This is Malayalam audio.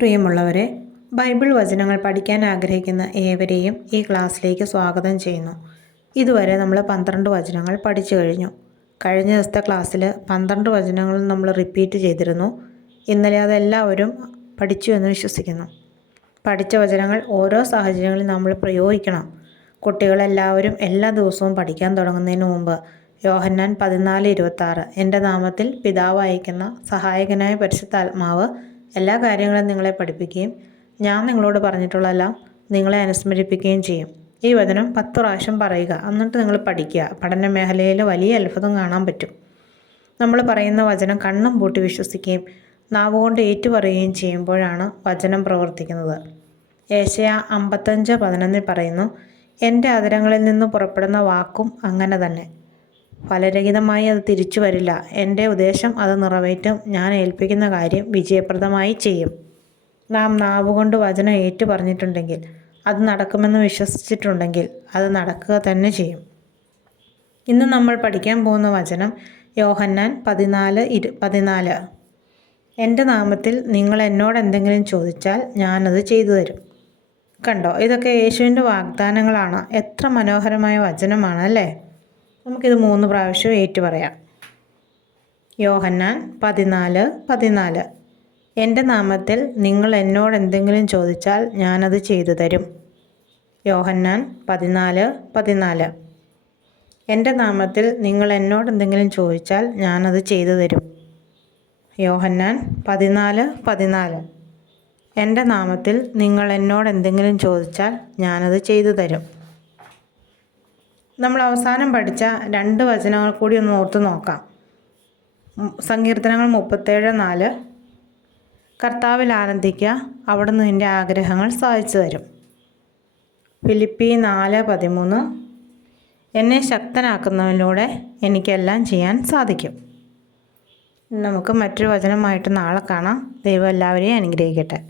പ്രിയമുള്ളവരെ, ബൈബിൾ വചനങ്ങൾ പഠിക്കാൻ ആഗ്രഹിക്കുന്ന ഏവരെയും ഈ ക്ലാസ്സിലേക്ക് സ്വാഗതം ചെയ്യുന്നു. ഇതുവരെ നമ്മൾ 12 വചനങ്ങൾ പഠിച്ചു കഴിഞ്ഞു. കഴിഞ്ഞ ദിവസത്തെ ക്ലാസ്സിൽ 12 വചനങ്ങൾ നമ്മൾ റിപ്പീറ്റ് ചെയ്തിരുന്നു. ഇന്നലെ അതെല്ലാവരും പഠിച്ചു എന്ന് വിശ്വസിക്കുന്നു. പഠിച്ച വചനങ്ങൾ ഓരോ സാഹചര്യങ്ങളിൽ നമ്മൾ പ്രയോഗിക്കണം. കുട്ടികളെല്ലാവരും എല്ലാ ദിവസവും പഠിക്കാൻ തുടങ്ങുന്നതിന് മുമ്പ് യോഹന്നാൻ 14:26 എൻ്റെ നാമത്തിൽ പിതാവ് അയക്കുന്ന സഹായകനായ പരിശുദ്ധാത്മാവ് എല്ലാ കാര്യങ്ങളും നിങ്ങളെ പഠിപ്പിക്കുകയും ഞാൻ നിങ്ങളോട് പറഞ്ഞിട്ടുള്ളതെല്ലാം നിങ്ങളെ അനുസ്മരിപ്പിക്കുകയും ചെയ്യും. ഈ വചനം 10 പ്രാവശ്യം പറയുക, എന്നിട്ട് നിങ്ങൾ പഠിക്കുക. പഠന മേഖലയിൽ വലിയ അത്ഭുതം കാണാൻ പറ്റും. നമ്മൾ പറയുന്ന വചനം കണ്ണും പൂട്ടി വിശ്വസിക്കുകയും നാവുകൊണ്ട് ഏറ്റുപറയുകയും ചെയ്യുമ്പോഴാണ് വചനം പ്രവർത്തിക്കുന്നത്. യെശയ്യാ 55:11 പറയുന്നു, എൻ്റെ അധരങ്ങളിൽ നിന്ന് പുറപ്പെടുന്ന വാക്കും അങ്ങനെ തന്നെ. ഫലരഹിതമായി അത് തിരിച്ചു വരില്ല. എൻ്റെ ഉദ്ദേശം അത് നിറവേറ്റും. ഞാൻ ഏൽപ്പിക്കുന്ന കാര്യം വിജയപ്രദമായി ചെയ്യും. നാം നാവുകൊണ്ട് വചനം ഏറ്റു പറഞ്ഞിട്ടുണ്ടെങ്കിൽ, അത് നടക്കുമെന്ന് വിശ്വസിച്ചിട്ടുണ്ടെങ്കിൽ അത് നടക്കുക തന്നെ ചെയ്യും. ഇന്ന് നമ്മൾ പഠിക്കാൻ പോകുന്ന വചനം യോഹന്നാൻ 14:14. എൻ്റെ നാമത്തിൽ നിങ്ങൾ എന്നോട് എന്തെങ്കിലും ചോദിച്ചാൽ ഞാനത് ചെയ്തു തരും. കണ്ടോ, ഇതൊക്കെ യേശുവിൻ്റെ വാഗ്ദാനങ്ങളാണ്. എത്ര മനോഹരമായ വചനമാണ് അല്ലേ? നമുക്കിത് 3 പ്രാവശ്യം ഏറ്റു പറയാം. യോഹന്നാൻ 14:14. എൻ്റെ നാമത്തിൽ നിങ്ങൾ എന്നോട് എന്തെങ്കിലും ചോദിച്ചാൽ ഞാനത് ചെയ്തു തരും. യോഹന്നാൻ 14:14. എൻ്റെ നാമത്തിൽ നിങ്ങൾ എന്നോട് എന്തെങ്കിലും ചോദിച്ചാൽ ഞാനത് ചെയ്തു തരും. യോഹന്നാൻ 14:14. എൻ്റെ നാമത്തിൽ നിങ്ങൾ എന്നോട് എന്തെങ്കിലും ചോദിച്ചാൽ ഞാനത് ചെയ്തു തരും. നമ്മൾ അവസാനം പഠിച്ച 2 വചനങ്ങൾ കൂടി ഒന്ന് ഓർത്ത് നോക്കാം. സങ്കീർത്തനങ്ങൾ 37:4. കർത്താവിൽ ആനന്ദിക്കുക, അവിടുന്ന് നിൻ്റെ ആഗ്രഹങ്ങൾ സാധിച്ചു തരും. ഫിലിപ്പി 4:13. എന്നെ ശക്തനാക്കുന്നതിലൂടെ എനിക്കെല്ലാം ചെയ്യാൻ സാധിക്കും. നമുക്ക് മറ്റൊരു വചനമായിട്ട് നാളെ കാണാം. ദൈവം എല്ലാവരെയും അനുഗ്രഹിക്കട്ടെ.